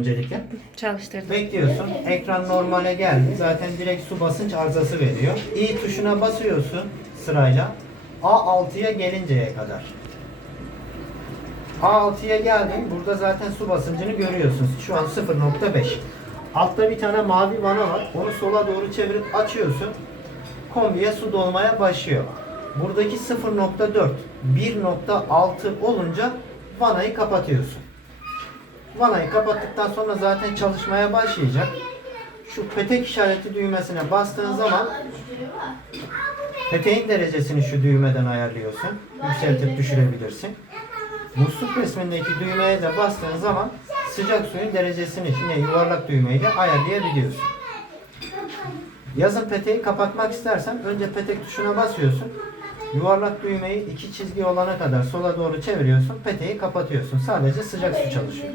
öncelikle. Çalıştırdım. Bekliyorsun. Ekran normale geldi. Zaten direkt su basınç arızası veriyor. İ tuşuna basıyorsun sırayla. A6'ya gelinceye kadar. A6'ya geldin. Burada zaten su basıncını görüyorsunuz. Şu an 0.5. Altta bir tane mavi vana var. Onu sola doğru çevirip açıyorsun. Kombiye su dolmaya başlıyor. Buradaki 0.4 1.6 olunca vanayı kapatıyorsun. Vanayı kapattıktan sonra zaten çalışmaya başlayacak. Şu petek işareti düğmesine bastığın zaman peteğin derecesini şu düğmeden ayarlıyorsun. Yükseltip düşürebilirsin. Musluk resmindeki düğmeye de bastığın zaman sıcak suyun derecesini yine yuvarlak düğmeyle ayarlayabiliyorsun. Yazın peteği kapatmak istersen önce petek tuşuna basıyorsun. Yuvarlak düğmeyi iki çizgi olana kadar sola doğru çeviriyorsun. Peteği kapatıyorsun. Sadece sıcak su çalışıyor.